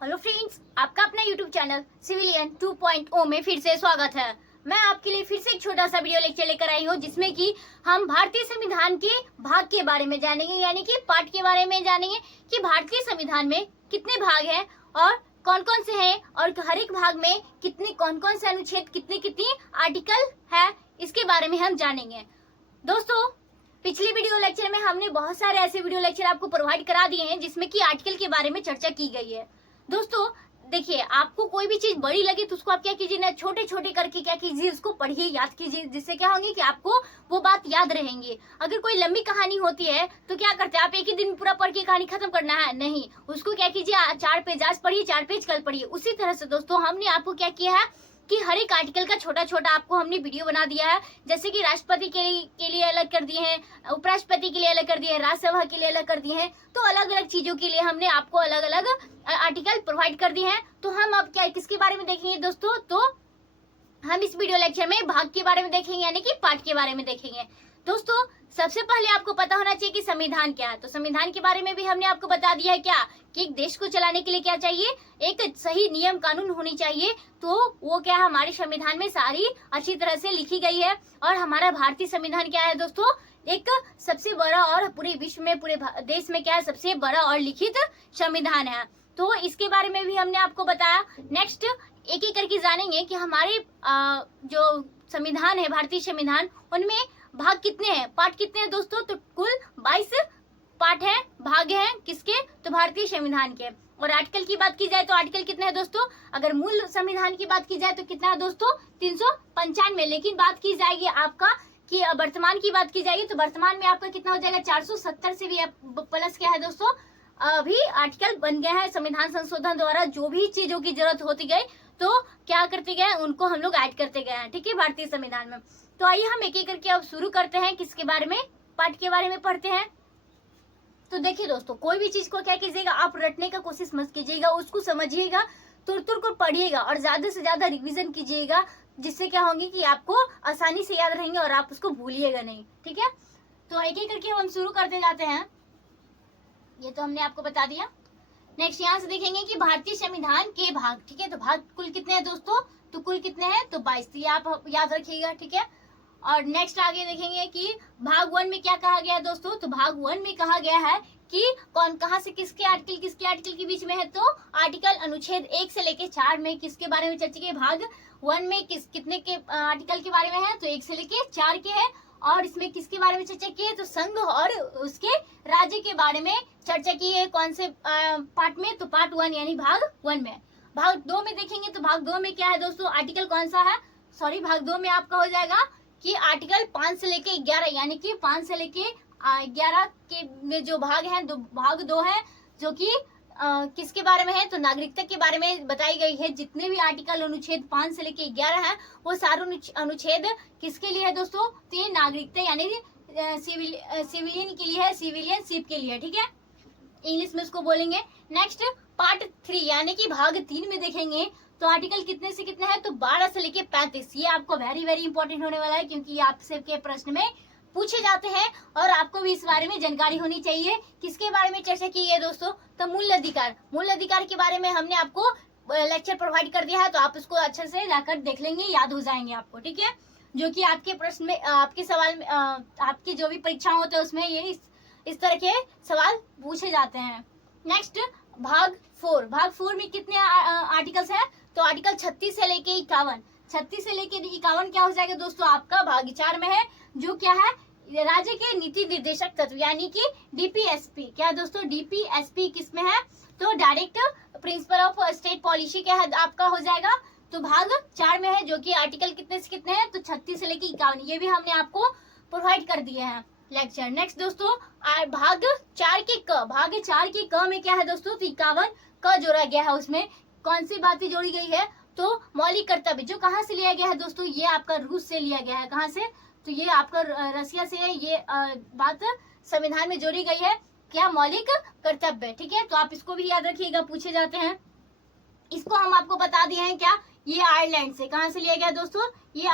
Hello friends, आपका अपना YouTube channel civilian 2.0 में फिर से स्वागत है। मैं आपके लिए फिर से एक छोटा सा वीडियो लेक्चर लेकर आई हूँ, जिसमें कि हम भारतीय संविधान के भाग के बारे में जानेंगे, यानी कि पार्ट के बारे में जानेंगे कि भारतीय संविधान में कितने भाग हैं और कौन कौन से हैं, और हर एक भाग में कितने कौन कौन से अनुच्छेद, कितनी कितनी आर्टिकल है, इसके बारे में हम जानेंगे। दोस्तों, पिछले वीडियो लेक्चर में हमने बहुत सारे ऐसे वीडियो लेक्चर आपको प्रोवाइड करा दिए हैं जिसमें कि आर्टिकल के बारे में चर्चा की गई है। दोस्तों देखिए, आपको कोई भी चीज बड़ी लगे तो उसको आप क्या कीजिए ना, छोटे छोटे करके क्या कीजिए, उसको पढ़िए, याद कीजिए, जिससे क्या होंगे कि आपको वो बात याद रहेंगी। अगर कोई लंबी कहानी होती है तो क्या करते हैं आप, एक ही दिन पूरा पढ़ के कहानी खत्म करना है नहीं, उसको क्या कीजिए, 4 पेज आज पढ़िए, 4 पेज कल पढ़िए। उसी तरह से दोस्तों हमने आपको क्या किया है कि हर एक आर्टिकल का छोटा छोटा आपको हमने वीडियो बना दिया है। जैसे कि राष्ट्रपति के लिए अलग कर दिए हैं, उपराष्ट्रपति के लिए अलग कर दिए हैं, राज्यसभा के लिए अलग कर दिए हैं, तो अलग अलग चीजों के लिए हमने आपको अलग अलग आर्टिकल प्रोवाइड कर दिए हैं। तो हम अब क्या किसके बारे में देखेंगे दोस्तों, तो हम इस वीडियो लेक्चर में भाग के बारे में देखेंगे, यानी कि पार्ट के बारे में देखेंगे। दोस्तों सबसे पहले आपको पता होना चाहिए कि संविधान क्या है। तो संविधान के बारे में भी हमने आपको बता दिया है क्या, कि एक देश को चलाने के लिए क्या चाहिए, एक सही नियम कानून होनी चाहिए। तो वो क्या है, हमारे संविधान में सारी अच्छी तरह से लिखी गई है। और हमारा भारतीय संविधान क्या है दोस्तों, एक सबसे बड़ा और पूरे विश्व में, पूरे देश में क्या है, सबसे बड़ा और लिखित संविधान है। तो इसके बारे में भी हमने आपको बताया। नेक्स्ट एक एक करके जानेंगे कि हमारे जो संविधान है, भारतीय संविधान, उनमें भाग कितने हैं, पार्ट कितने हैं दोस्तों। तो कुल 22 पार्ट है, भाग हैं किसके, तो भारतीय संविधान के। और आर्टिकल की बात की जाए तो आर्टिकल कितने हैं दोस्तों, अगर मूल संविधान की बात की जाए तो कितना है दोस्तों, 395। लेकिन बात की जाएगी आपका कि वर्तमान की बात की जाएगी तो वर्तमान में आपका कितना हो जाएगा, 470 से भी प्लस क्या है दोस्तों, अभी आर्टिकल बन गए हैं। संविधान संशोधन द्वारा जो भी चीजों की जरूरत होती गई तो क्या करते गए, उनको हम लोग ऐड करते गए हैं, ठीक है, भारतीय संविधान में। तो आइए हम एक एक करके अब शुरू करते हैं, किसके बारे में, पार्ट के बारे में पढ़ते हैं। तो देखिए दोस्तों, कोई भी चीज को क्या कीजिएगा, आप रटने का कोशिश मत कीजिएगा, उसको समझिएगा, तुर तुर को पढ़िएगा और ज्यादा से ज्यादा रिवीजन कीजिएगा, जिससे क्या होंगे कि आपको आसानी से याद रहेंगे और आप उसको भूलिएगा नहीं, ठीक है। तो एक एक करके हम शुरू करते जाते हैं। ये तो हमने आपको बता दिया। नेक्स्ट यहाँ से देखेंगे कि भारतीय संविधान के भाग, ठीक है। तो भाग कुल कितने हैं दोस्तों, तो कुल कितने हैं, तो 22। तो ये आप याद रखिएगा, ठीक है। और नेक्स्ट आगे देखेंगे कि भाग 1 में क्या कहा गया है दोस्तों। तो भाग 1 में कहा गया है कि कौन कहाँ से किसके आर्टिकल के बीच में है। तो आर्टिकल अनुच्छेद 1 से लेके 4 में किसके बारे में चर्चा की, भाग 1 में कितने के आर्टिकल के बारे में है, तो 1 से लेके 4 के है। और इसमें किसके बारे में चर्चा की है, तो संघ और उसके राज्य के बारे में चर्चा की है। कौन से पार्ट में, तो पार्ट 1 यानी भाग 1 में। भाग 2 में देखेंगे तो भाग 2 में क्या है दोस्तों, आर्टिकल कौन सा है, सॉरी, भाग 2 में आपका हो जाएगा कि आर्टिकल 5 से लेके 11, यानी कि 5 से लेके 11 के में जो भाग हैं, भाग 2 है, जो कि किसके बारे में है, तो नागरिकता के बारे में बताई गई है। जितने भी आर्टिकल अनुच्छेद 5 से लेके 11 है, वो सारे अनुच्छेद किसके लिए है दोस्तों, तो ये नागरिकता यानी सिविलियन के लिए है, सिविलियनशिप के लिए, ठीक है, इंग्लिश में उसको बोलेंगे। नेक्स्ट पार्ट 3 यानी कि भाग 3 में देखेंगे तो आर्टिकल कितने से कितने हैं, तो 12 से लेके 35। ये आपको वेरी वेरी इंपॉर्टेंट होने वाला है, क्योंकि ये आपसे के प्रश्न में पूछे जाते हैं और आपको भी इस बारे में जानकारी होनी चाहिए। किसके बारे में चर्चा की है दोस्तों, तो मूल अधिकार के बारे में हमने आपको लेक्चर प्रोवाइड कर दिया है, तो आप उसको अच्छे से जाकर देख लेंगे, याद हो जाएंगे आपको, ठीक है। जो कि आपके प्रश्न में, आपके सवाल में, आपकी जो भी परीक्षा होते हैं उसमें ये इस तरह के सवाल पूछे जाते हैं। नेक्स्ट भाग 4 में कितने आर्टिकल्स हैं, तो आर्टिकल 36 से लेके 51। 36 से लेके 51 क्या हो जाएगा दोस्तों, आपका भाग 4 में है, जो क्या है, राज्य के नीति निर्देशक तत्व, यानी कि डीपीएसपी। क्या दोस्तों, डीपीएसपी किसमें है, तो direct principle of state policy क्या है आपका हो जाएगा, तो भाग 4 में है, जो कि आर्टिकल कितने से कितने हैं, तो 36 से लेके 51। ये भी हमने आपको प्रोवाइड कर दिए हैं लेक्चर। नेक्स्ट दोस्तों भाग 4 के क में क्या है दोस्तों, तो 51 क जोड़ा गया है। उसमें कौन सी बातें जोड़ी गई है, तो मौलिक कर्तव्य, जो कहाँ से लिया गया है दोस्तों, ये आपका रूस से लिया गया है। कहाँ से, तो ये आपका रसिया से है। ये बात संविधान में जोड़ी गई है, क्या, मौलिक कर्तव्य, ठीक है। तो आप इसको भी याद रखिएगा, पूछे जाते हैं। इसको हम आपको बता दिए हैं क्या, ये आयरलैंड से, कहाँ से लिया गया दोस्तों, ये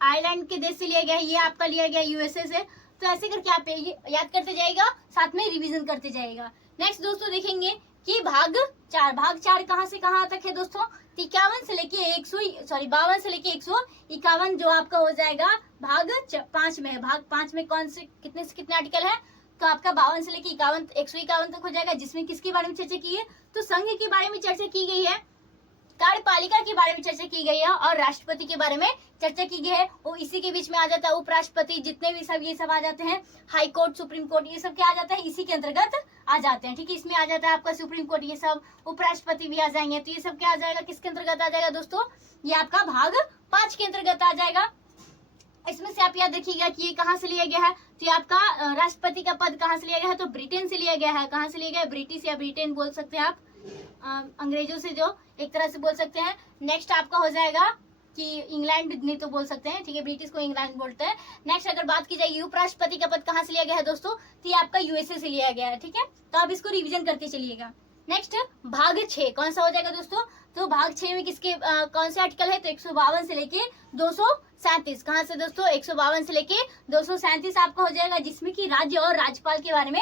आयरलैंड के देश से लिया गया है। ये आपका लिया गया यूएसए से। तो ऐसे करके आप ये याद करते जाएगा, साथ में रिवीजन करते जाएगा। नेक्स्ट दोस्तों देखेंगे कि भाग 4 कहाँ से कहाँ तक है दोस्तों? 51 से लेके 52 से लेके 151 जो आपका हो जाएगा भाग 5 में है। भाग 5 में कौन से कितने से कितने आर्टिकल है? तो आपका 52 से लेके 151 तक हो जाएगा, जिसमें किसके बारे में चर्चा की है? तो संघ के बारे में चर्चा की गई है, कार्यपालिका के बारे में चर्चा की गई है और राष्ट्रपति के बारे में चर्चा की गई है। वो इसी के बीच में आ जाता है उपराष्ट्रपति, जितने भी सब ये सब आ जाते हैं, हाई कोर्ट, सुप्रीम कोर्ट, ये सब क्या आ जाता है? इसी के अंतर्गत आ जाते हैं। ठीक है, इसमें आ जाता है आपका सुप्रीम कोर्ट, ये सब उपराष्ट्रपति भी आ जाएंगे। तो ये सब क्या आ जाएगा? किसके अंतर्गत आ जाएगा दोस्तों? ये आपका भाग 5 के अंतर्गत आ जाएगा। इसमें से आप याद रखिएगा कि ये कहाँ से लिया गया है? तो ये आपका राष्ट्रपति का पद कहाँ से लिया गया है? तो ब्रिटेन से लिया गया है। कहाँ से लिया गया है? ब्रिटिश या ब्रिटेन बोल सकते हैं आप, अंग्रेजों से जो एक तरह से बोल सकते हैं। नेक्स्ट आपका हो जाएगा कि इंग्लैंड नहीं तो बोल सकते हैं, ठीक है, ब्रिटिश को इंग्लैंड बोलते हैं। नेक्स्ट अगर बात की जाए उपराष्ट्रपति का पद कहाँ से लिया गया है दोस्तों? तो ये आपका यूएसए से लिया गया है। ठीक है, तो आप इसको रिवीजन करते चलिएगा। नेक्स्ट भाग 6 कौन सा हो जाएगा दोस्तों? तो भाग 6 में किसके कौन से आर्टिकल है? तो 152 से लेके 237। कहाँ से दोस्तों? 152 से लेके 237 आपका हो जाएगा, जिसमें कि राज्य और राज्यपाल के बारे में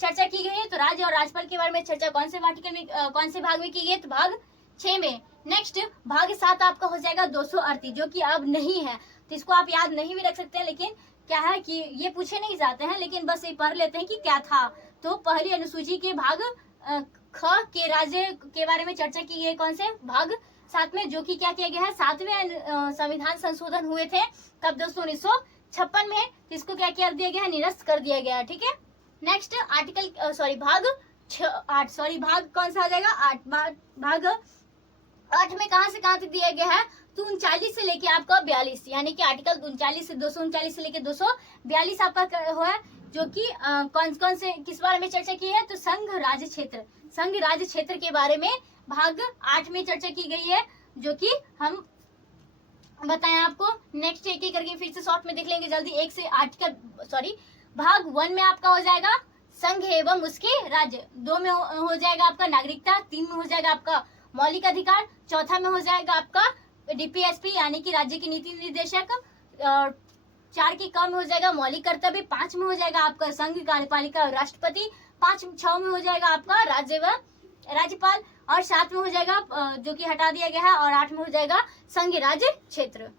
चर्चा की गई है। तो राज्य और राज्यपाल के बारे में चर्चा कौन से आर्टिकल में कौन से भाग में की गई है? तो भाग 6 में। नेक्स्ट भाग 7 आपका हो जाएगा 238, जो कि अब नहीं है, तो इसको आप याद नहीं भी रख सकते हैं, लेकिन क्या है कि ये पूछे नहीं जाते हैं, लेकिन बस ये पढ़ लेते हैं कि क्या था। तो पहली अनुसूची के भाग ख के राज्य के बारे में चर्चा की गई, कौन से? भाग 7 में, जो कि क्या किया गया है? 7वें संविधान संशोधन हुए थे कब दोस्तों? 1956 में। इसको क्या कर दिया गया है? निरस्त कर दिया गया है। ठीक है, नेक्स्ट आर्टिकल भाग कौन सा आ जाएगा? 8। भाग 8 में कहां से कहां तक दिया गया है? तो 39 से लेके आपका 42, यानी कि आर्टिकल 39 से 239 से लेके 242 आपका हुआ है, जो कि कौन से किस बारे में चर्चा की है? तो संघ राज्य क्षेत्र के बारे में भाग 8 में चर्चा की गई है, जो कि हम बताएं आपको। नेक्स्ट एक एक करके फिर से शॉर्ट में देख लेंगे जल्दी। 1 से भाग 1 में आपका हो जाएगा संघ एवं उसके राज्य, 2 में हो जाएगा आपका नागरिकता, 3 में हो जाएगा आपका मौलिक अधिकार, 4था में हो जाएगा आपका डीपीएसपी यानी कि राज्य की नीति निर्देशक, 4 के कम में हो जाएगा मौलिक कर्तव्य, 5 में हो जाएगा आपका संघ कार्यपालिका और राष्ट्रपति, 6 में हो जाएगा आपका राज्य व राज्यपाल, और 7 में हो जाएगा जो कि हटा दिया गया है, और 8 में हो जाएगा संघ राज्य क्षेत्र।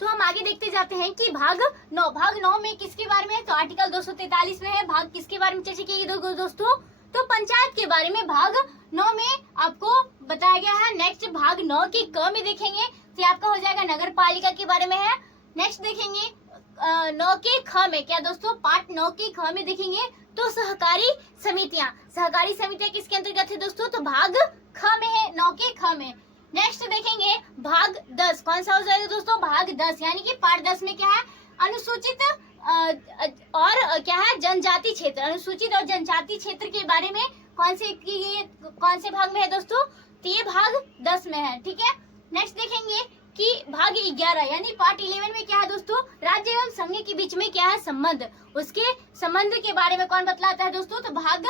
तो हम आगे देखते जाते हैं कि भाग 9 में किसके बारे में है? तो आर्टिकल 243 में है। भाग किसके बारे में चर्चा की गई दोस्तों? तो पंचायत के बारे में भाग 9 में आपको बताया गया है। नेक्स्ट भाग 9 के क में देखेंगे तो आपका हो जाएगा नगर पालिका के बारे में है। नेक्स्ट देखेंगे 9 के ख में, क्या दोस्तों? पार्ट 9 के ख में देखेंगे तो सहकारी समितियां किसके अंतर्गत है दोस्तों? तो भाग ख में है, 9 के ख में। नेक्स्ट देखेंगे भाग 10 कौन सा हो जाएगा दोस्तों? भाग 10 यानी कि पार्ट 10 में क्या है? अनुसूचित और क्या है? जनजाति क्षेत्र, अनुसूचित और जनजाति क्षेत्र के बारे में कौन से भाग में है दोस्तों? तो ये भाग 10 में है। ठीक है, नेक्स्ट देखेंगे कि भाग 11 यानी पार्ट 11 में क्या है दोस्तों? राज्य एवं संघ के बीच में क्या है? संबंध, उसके संबंध के बारे में कौन बतलाता है दोस्तों? तो भाग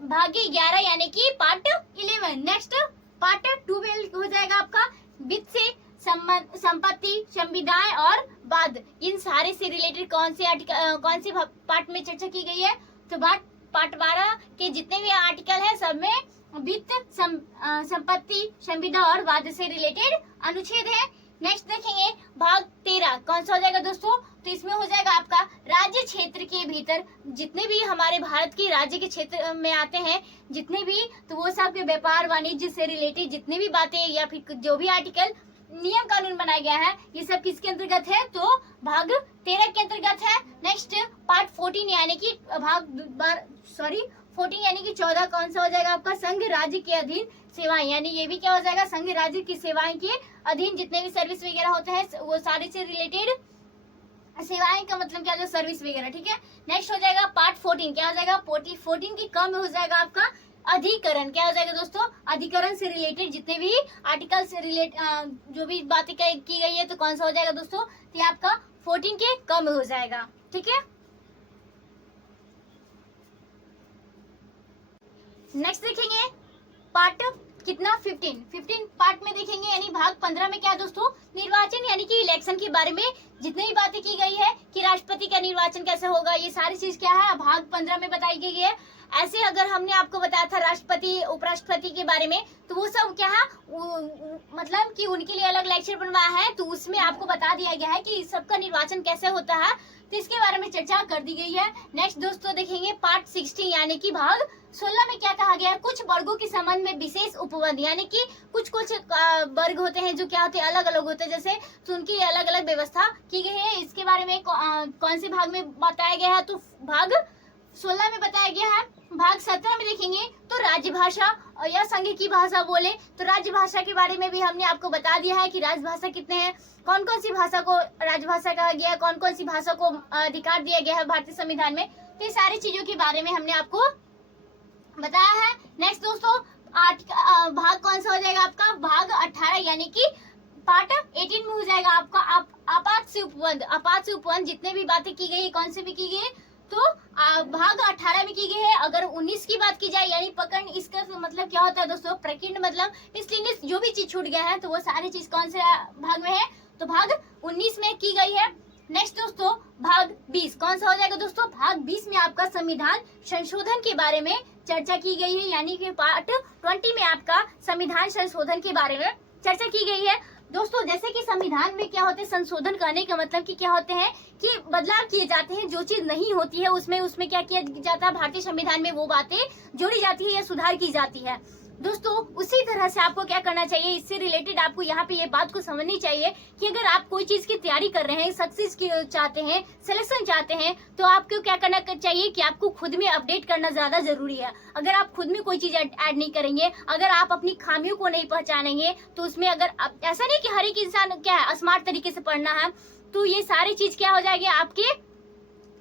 11 यानी कि पार्ट 11। नेक्स्ट पार्ट 12 हो जाएगा आपका वित्त से संपत्ति, संविदाएं और वाद, इन सारे से रिलेटेड कौन से पार्ट में चर्चा की गई है? तो पार्ट 12 के जितने भी आर्टिकल है सब में वित्त, संपत्ति, संविदा और वाद से रिलेटेड अनुच्छेद है। नेक्स्ट देखेंगे भाग 13 कौन सा हो जाएगा दोस्तों? तो इसमें हो जाएगा आपका राज्य क्षेत्र के भीतर जितने भी हमारे भारत के राज्य के क्षेत्र में आते हैं जितने भी, तो वो सब के व्यापार वाणिज्य से रिलेटेड जितने भी बातें या फिर जो भी आर्टिकल नियम कानून बनाया गया है, ये सब किसके अंतर्गत है? तो भाग 13 के अंतर्गत है। नेक्स्ट पार्ट 14 यानी कि 14 कौन सा हो जाएगा आपका? संघ राज्य के अधीन सेवाएं, यानी ये भी क्या हो जाएगा? संघ राज्य की सेवाएं के अधीन जितने भी सर्विस वगैरह होते हैं वो सारे से रिलेटेड, सेवाएं का मतलब क्या? जो सर्विस वगैरह। ठीक है, नेक्स्ट हो जाएगा पार्ट 14, क्या हो जाएगा? 14 की कम में हो जाएगा आपका अधिकरण, क्या हो जाएगा दोस्तों? अधिकरण से रिलेटेड जितने भी आर्टिकल से जो भी बातें की गई है तो कौन सा हो जाएगा दोस्तों? तो ये आपका 14 के कम में हो जाएगा। ठीक है, नेक्स्ट देखेंगे पार्ट कितना 15 पार्ट में देखेंगे, यानी भाग 15 में क्या है दोस्तों, निर्वाचन यानी कि इलेक्शन के बारे में जितनी भी बातें की गई है कि राष्ट्रपति का निर्वाचन कैसे होगा, ये सारी चीज क्या है भाग 15 में बताई गई है। ऐसे अगर हमने आपको बताया था राष्ट्रपति उपराष्ट्रपति के बारे में, तो वो सब क्या है मतलब कि उनके लिए अलग लेक्चर बनवाया है, तो उसमें आपको बता दिया गया है कि सबका निर्वाचन कैसे होता है, तो इसके बारे में चर्चा कर दी गई है। नेक्स्ट दोस्तों देखेंगे पार्ट 16 यानी कि भाग 16 में क्या कहा गया है, कुछ वर्गों के संबंध में विशेष उपबंध, यानी कि कुछ वर्ग होते हैं जो क्या होते हैं अलग अलग होते हैं, जैसे तो उनकी अलग अलग व्यवस्था की गई है। इसके बारे में कौन से भाग में बताया गया है, तो भाग 16 में बताया गया है। भाग 17 में देखेंगे तो राजभाषा या संघ की भाषा बोले तो राजभाषा के बारे में भी हमने आपको बता दिया है कि राजभाषा कितने हैं, कौन कौन सी भाषा को राजभाषा कहा गया है, कौन कौन सी भाषा को अधिकार दिया गया है भारतीय संविधान में, तो ये सारी चीजों के बारे में हमने आपको बताया है। नेक्स्ट दोस्तों भाग कौन सा हो जाएगा आपका, भाग 18 यानी कि पार्ट 18 में हो जाएगा आपका आपात से उपबंध जितने भी बातें की गई कौन से भी की गई, तो भाग 18 में की गई है। अगर 19 की बात की जाए यानी पकड़, इसका तो मतलब क्या होता है दोस्तों, प्रकीर्ण मतलब इसलिए जो भी चीज छूट गया है तो वो सारी चीज कौन से भाग में है, तो भाग 19 में की गई है। नेक्स्ट दोस्तों भाग 20 कौन सा हो जाएगा दोस्तों, भाग 20 में आपका संविधान संशोधन के बारे में चर्चा की गई है, यानी कि पार्ट 20 में आपका संविधान संशोधन के बारे में चर्चा की गई है। दोस्तों जैसे कि संविधान में क्या होते हैं, संशोधन करने का मतलब कि क्या होते हैं कि बदलाव किए जाते हैं, जो चीज नहीं होती है उसमें क्या किया जाता है, भारतीय संविधान में वो बातें जोड़ी जाती है या सुधार की जाती है। दोस्तों उसी तरह से आपको क्या करना चाहिए, इससे रिलेटेड आपको यहाँ पे ये बात को समझनी चाहिए कि अगर आप कोई चीज की तैयारी कर रहे हैं, सक्सेस चाहते हैं, सिलेक्शन चाहते हैं, तो आपको क्या करना चाहिए कि आपको खुद में अपडेट करना ज्यादा जरूरी है। अगर आप खुद में कोई चीज ऐड नहीं करेंगे, अगर आप अपनी खामियों को नहीं पहचानेंगे, तो उसमें अगर ऐसा नहीं कि हर एक इंसान क्या है स्मार्ट तरीके से पढ़ना है, तो ये सारी चीज क्या हो जाएगी आपके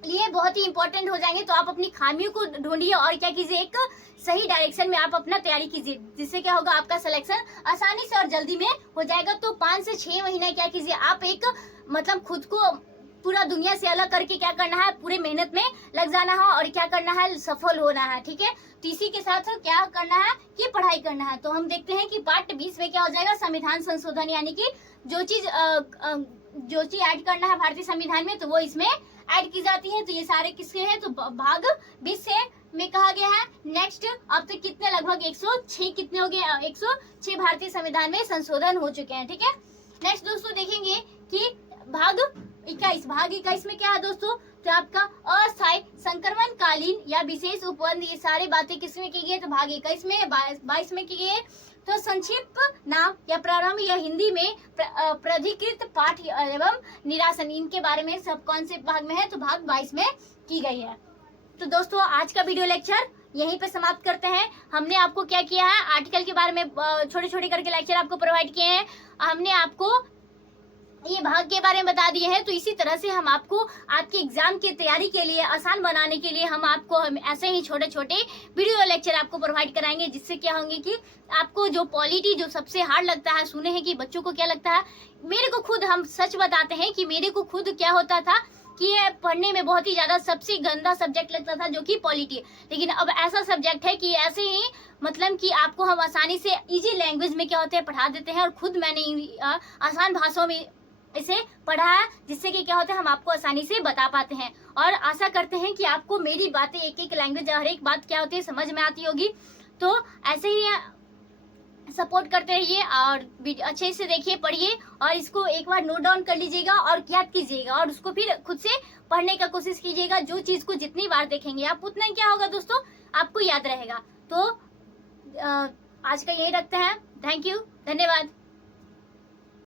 लिए बहुत ही इंपॉर्टेंट हो जाएंगे। तो आप अपनी खामियों को ढूंढिए और क्या कीजिए, एक सही डायरेक्शन में आप अपना तैयारी कीजिए, जिससे क्या होगा आपका सिलेक्शन आसानी से और जल्दी में हो जाएगा। तो 5 से 6 महीने क्या कीजिए आप एक मतलब खुद को पूरा दुनिया से अलग करके क्या करना है, पूरे मेहनत में लग जाना है और क्या करना है, सफल होना है। ठीक है, तो इसी के साथ क्या करना है कि पढ़ाई करना है। तो हम देखते हैं कि पार्ट 20 में क्या हो जाएगा, संविधान संशोधन, यानी कि जो चीज ऐड करना है भारतीय संविधान में तो वो इसमें ऐड की जाती है। तो ये सारे किसके हैं, तो भाग 20 से में कहा गया है। नेक्स्ट अब तक कितने लगभग 106 कितने हो गए, 106 भारतीय संविधान में संशोधन हो चुके हैं। ठीक है, नेक्स्ट दोस्तों देखेंगे कि भाग 21 में क्या है दोस्तों, तो आपका अस्थायी संक्रमण कालीन या विशेष उपबंध, ये सारी बातें किसमें की गई है, तो भाग 21 में 22 में की गई है। तो संक्षिप्त नाम या प्रारंभ या हिंदी में प्राधिकृत पाठ एवं निरासन, इनके बारे में सब कौन से भाग में है, तो भाग 22 में की गई है। तो दोस्तों आज का वीडियो लेक्चर यहीं पे समाप्त करते हैं। हमने आपको क्या किया है, आर्टिकल के बारे में छोटे छोटे करके लेक्चर आपको प्रोवाइड किए हैं, हमने आपको ये भाग के बारे में बता दिए हैं। तो इसी तरह से हम आपको आपके एग्जाम की तैयारी के लिए आसान बनाने के लिए हम ऐसे ही छोटे छोटे वीडियो लेक्चर आपको प्रोवाइड कराएंगे, जिससे क्या होंगे कि आपको जो पॉलिटी जो सबसे हार्ड लगता है, सुने हैं कि बच्चों को क्या लगता है, मेरे को खुद हम सच बताते हैं कि मेरे को खुद क्या होता था कि ये पढ़ने में बहुत ही ज्यादा सबसे गंदा सब्जेक्ट लगता था जो कि पॉलिटी, लेकिन अब ऐसा सब्जेक्ट है कि ऐसे ही मतलब कि आपको हम आसानी से इजी लैंग्वेज में क्या होते हैं पढ़ा देते हैं, और खुद मैंने आसान भाषाओं में इसे पढ़ा है, जिससे कि क्या होता है हम आपको आसानी से बता पाते हैं। और आशा करते हैं कि आपको मेरी बातें एक एक लैंग्वेज हर एक बात क्या होती है समझ में आती होगी। तो ऐसे ही सपोर्ट करते रहिए और अच्छे से देखिए, पढ़िए और इसको एक बार नोट डाउन कर लीजिएगा और याद कीजिएगा और उसको फिर खुद से पढ़ने का कोशिश कीजिएगा। जो चीज को जितनी बार देखेंगे आप उतना क्या होगा दोस्तों, आपको याद रहेगा। तो आज का यही रखते हैं। थैंक यू, धन्यवाद।